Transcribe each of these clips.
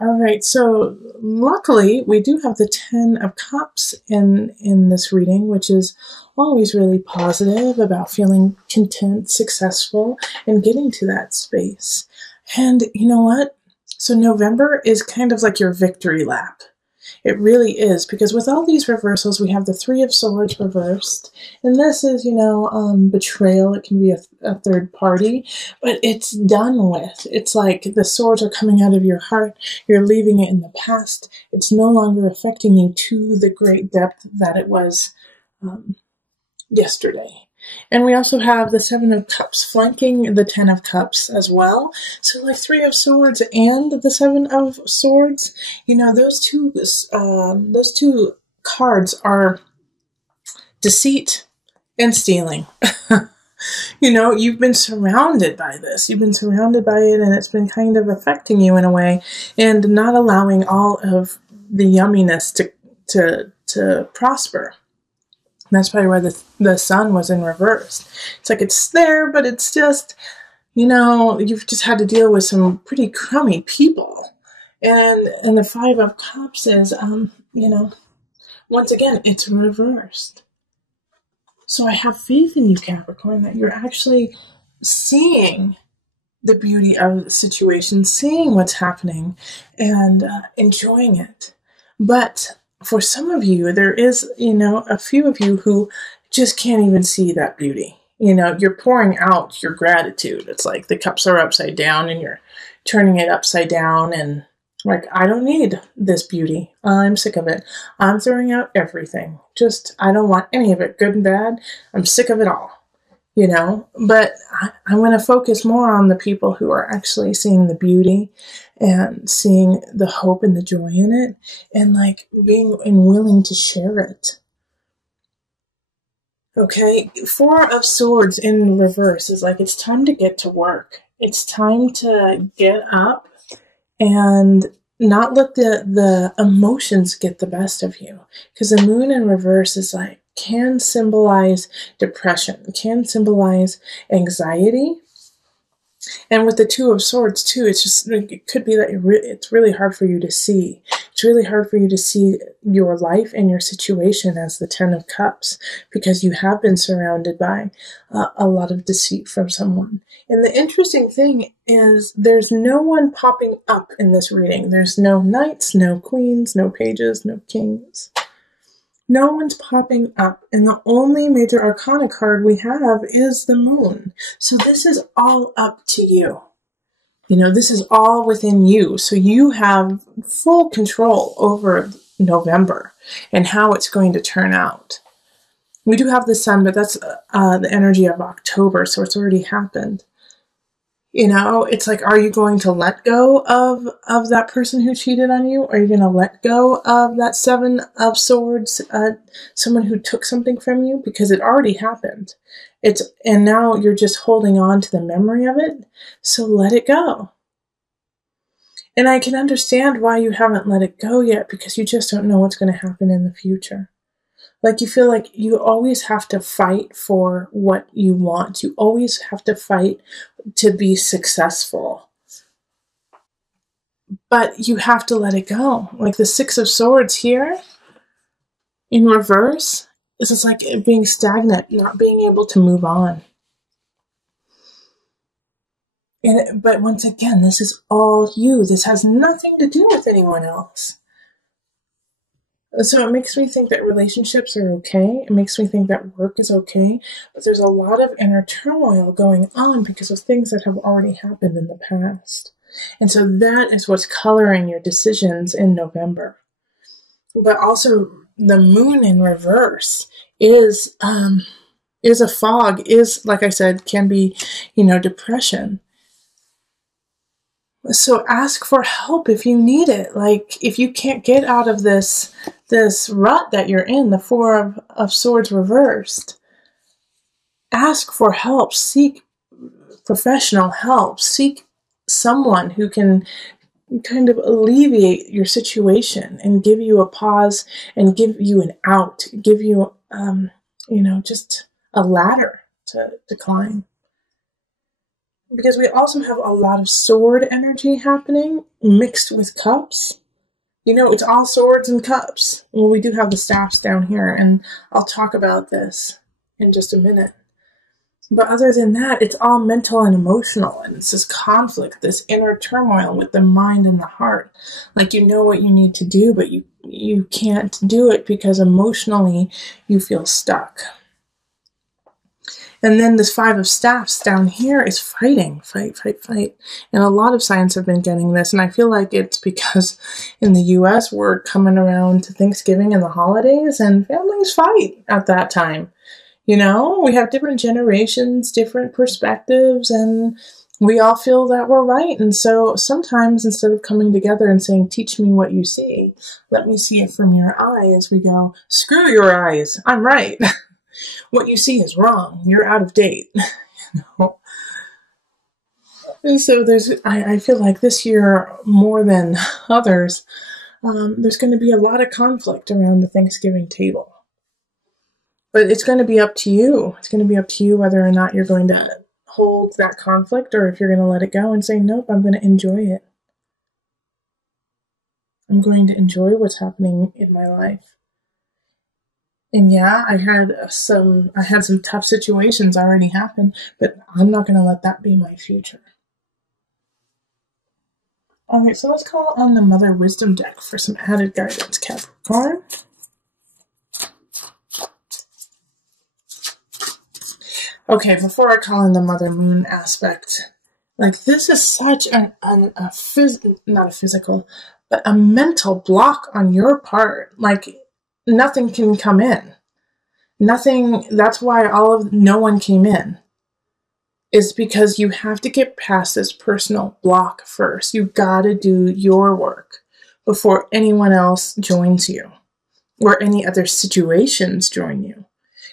All right, so luckily we do have the Ten of Cups in this reading, which is always really positive about feeling content, successful, and getting to that space. And you know what? So November is kind of like your victory lap. It really is, because with all these reversals, we have the Three of Swords reversed. And this is, betrayal. It can be a third party, but it's done with. It's like the swords are coming out of your heart. You're leaving it in the past. It's no longer affecting you to the great depth that it was yesterday. And we also have the Seven of Cups flanking the Ten of Cups as well. So like Three of Swords and the Seven of Swords, those two cards are deceit and stealing. You've been surrounded by this. You've been surrounded by it, and it's been kind of affecting you in a way, and not allowing all of the yumminess to prosper. And that's probably why the sun was in reverse. It's like it's there, but it's just, you've just had to deal with some pretty crummy people. And the Five of Cups is, once again, it's reversed. So I have faith in you, Capricorn, that you're actually seeing the beauty of the situation, seeing what's happening, and enjoying it. But for some of you, there is, a few of you who just can't even see that beauty. You're pouring out your gratitude. It's like the cups are upside down and you're turning it upside down and like, I don't need this beauty. I'm sick of it. I'm throwing out everything. I don't want any of it, good and bad. I'm sick of it all. But I'm going to focus more on the people who are actually seeing the beauty and seeing the hope and the joy in it, and like being willing to share it. Okay, Four of Swords in reverse is like, it's time to get to work. It's time to get up and not let the emotions get the best of you. Because the Moon in reverse is like, can symbolize depression, can symbolize anxiety. And with the Two of Swords too, it could be that it's really hard for you to see. It's really hard for you to see your life and your situation as the Ten of Cups, because you have been surrounded by a lot of deceit from someone. And the interesting thing is there's no one popping up in this reading. There's no knights, no queens, no pages, no kings. No one's popping up, and the only major arcana card we have is the Moon. So this is all up to you. This is all within you. So you have full control over November and how it's going to turn out. We do have the Sun, but that's the energy of October, so it's already happened. It's like, are you going to let go of that person who cheated on you? Are you going to let go of that Seven of Swords, someone who took something from you? Because it already happened. And now you're just holding on to the memory of it. So let it go. And I can understand why you haven't let it go yet, because you just don't know what's going to happen in the future. Like, you feel like you always have to fight for what you want. You always have to fight to be successful. But you have to let it go. Like the Six of Swords here in reverse, it's just like being stagnant, not being able to move on. But once again, this is all you. This has nothing to do with anyone else. So it makes me think that relationships are okay. It makes me think that work is okay. But there's a lot of inner turmoil going on because of things that have already happened in the past. And so that is what's coloring your decisions in November. But also the Moon in reverse is a fog, is, like I said, can be, depression. So ask for help if you need it. Like, if you can't get out of this rut that you're in, the Four of Swords reversed, ask for help. Seek professional help. Seek someone who can kind of alleviate your situation and give you a pause and give you an out, give you, just a ladder to climb. because we also have a lot of sword energy happening mixed with cups. You know, it's all swords and cups. Well, we do have the staffs down here, and I'll talk about this in just a minute. But other than that, it's all mental and emotional, and it's this conflict, this inner turmoil with the mind and the heart. Like, you know what you need to do, but you can't do it because emotionally you feel stuck. And then this 5 of staffs down here is fighting, fight. And a lot of signs have been getting this. And I feel like it's because in the US, we're coming around to Thanksgiving and the holidays, and families fight at that time. You know, we have different generations, different perspectives, and we all feel that we're right. And so sometimes instead of coming together and saying, teach me what you see, let me see it from your eyes, we go, screw your eyes, I'm right. What you see is wrong. You're out of date. You know? And so I feel like this year, more than others, there's going to be a lot of conflict around the Thanksgiving table. But it's going to be up to you. It's going to be up to you whether or not you're going to hold that conflict, or if you're going to let it go and say, nope, I'm going to enjoy it. I'm going to enjoy what's happening in my life. And yeah, I had some tough situations already happen, but I'm not going to let that be my future. All right, so let's call on the Mother Wisdom deck for some added guidance, Capricorn. Okay, before I call in the Mother Moon aspect, like, this is such not a physical, but a mental block on your part. Like, nothing can come in. Nothing, that's why no one came in. Is because you have to get past this personal block first. You gotta do your work before anyone else joins you, or any other situations join you.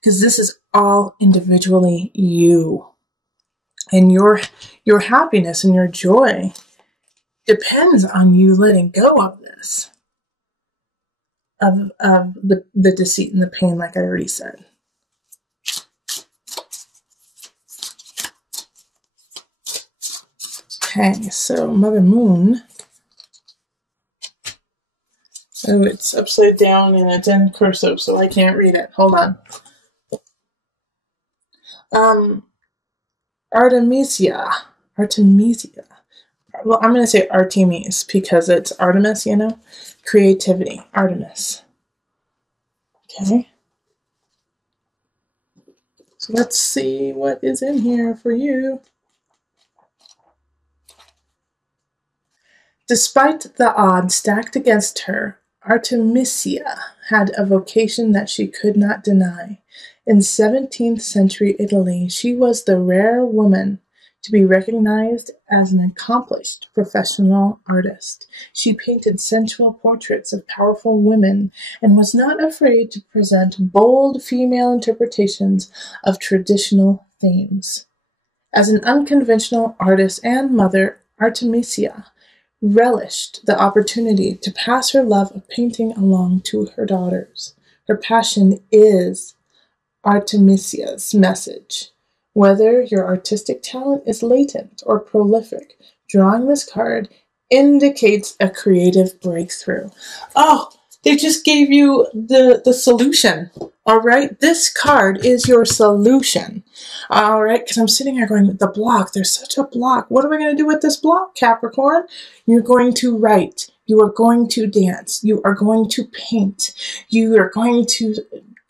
Because this is all individually you. And your happiness and your joy depends on you letting go of this. Of the deceit and the pain, like I already said. Okay, so Mother Moon. Oh, it's upside down and it's in cursive, so I can't read it. Hold on. Artemisia. Well, I'm going to say Artemis because it's Artemis, you know? Creativity. Artemis. Okay. So let's see what is in here for you. Despite the odds stacked against her, Artemisia had a vocation that she could not deny. In 17th century Italy, she was the rare woman to be recognized as an accomplished professional artist. She painted sensual portraits of powerful women and was not afraid to present bold female interpretations of traditional themes. As an unconventional artist and mother, Artemisia relished the opportunity to pass her love of painting along to her daughters. Her passion is Artemisia's message. Whether your artistic talent is latent or prolific, drawing this card indicates a creative breakthrough. Oh, they just gave you the solution. All right, this card is your solution. All right, because I'm sitting here going, the block, there's such a block. What are we going to do with this block, Capricorn? You're going to write. You are going to dance. You are going to paint. You are going to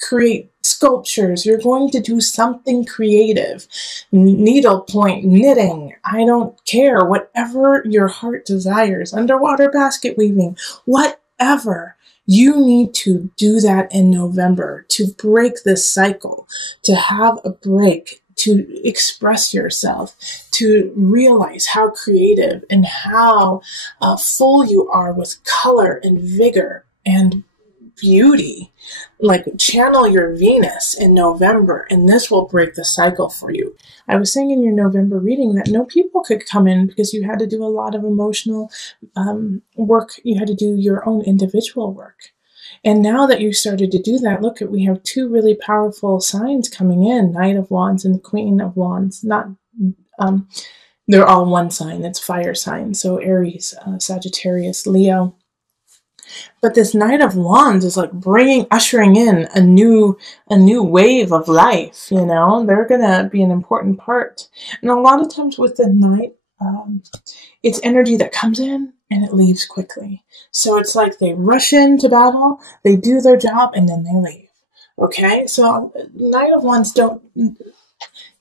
create sculptures. You're going to do something creative. Needlepoint, knitting, I don't care. Whatever your heart desires. Underwater basket weaving, whatever. You need to do that in November to break this cycle, to have a break, to express yourself, to realize how creative and how full you are with color and vigor and beauty. Like, channel your Venus in November, and this will break the cycle for you. I was saying in your November reading that no people could come in because you had to do a lot of emotional work. You had to do your own individual work. And now that you started to do that, look, we have two really powerful signs coming in, Knight of Wands and the Queen of Wands. Not They're all one sign. It's fire sign. So Aries, Sagittarius, Leo. But this Knight of Wands is like ushering in a new wave of life. You know, they're gonna be an important part. And a lot of times with the Knight, it's energy that comes in and it leaves quickly. So it's like they rush into battle, they do their job, and then they leave. Okay, so Knight of Wands don't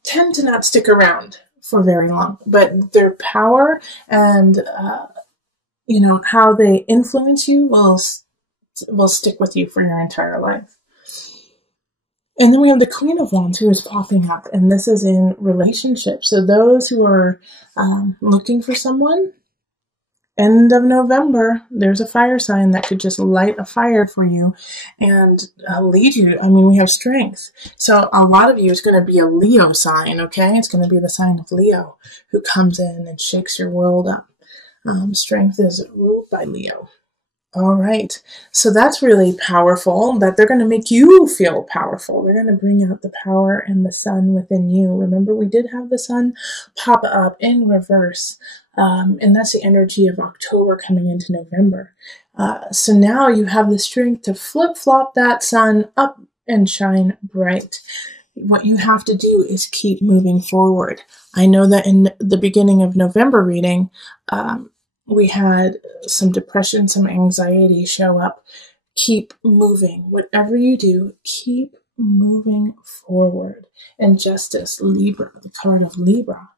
tend to not stick around for very long, but their power and how they influence you will stick with you for your entire life. And then we have the Queen of Wands who is popping up, and this is in relationships. So those who are looking for someone, end of November, there's a fire sign that could just light a fire for you and lead you. I mean, we have strength. So a lot of you is going to be a Leo sign, okay? It's going to be the sign of Leo who comes in and shakes your world up. Strength is ruled by Leo. All right. So that's really powerful, that they're going to make you feel powerful. They're going to bring out the power and the sun within you. Remember, we did have the sun pop up in reverse. And that's the energy of October coming into November. So now you have the strength to flip-flop that sun up and shine bright. What you have to do is keep moving forward. I know that in the beginning of November reading, we had some depression, some anxiety show up. Keep moving. Whatever you do, keep moving forward. And justice, Libra, the card of Libra.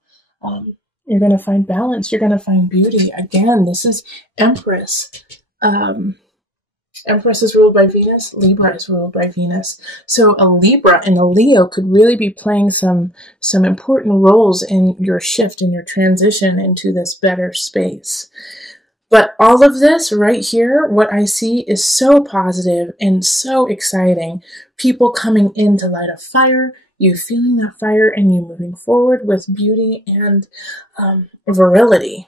You're going to find balance. You're going to find beauty. Again, this is Empress. Empress is ruled by Venus. Libra is ruled by Venus. So a Libra and a Leo could really be playing some important roles in your shift, in your transition into this better space. But all of this right here, what I see is so positive and so exciting. People coming in to light a fire, you feeling that fire, and you moving forward with beauty and virility.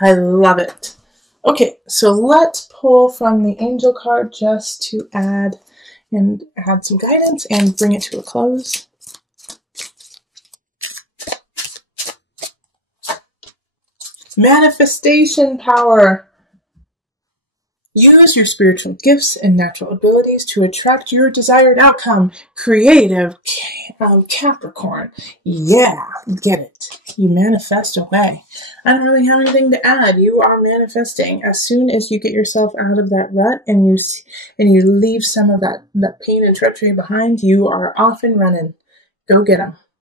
I love it. Okay, so let's pull from the angel card just to add some guidance and bring it to a close. Manifestation power. Use your spiritual gifts and natural abilities to attract your desired outcome. Creative Capricorn. Yeah, get it. You manifest away. I don't really have anything to add. You are manifesting. As soon as you get yourself out of that rut and you leave some of that pain and treachery behind, you are off and running. Go get them.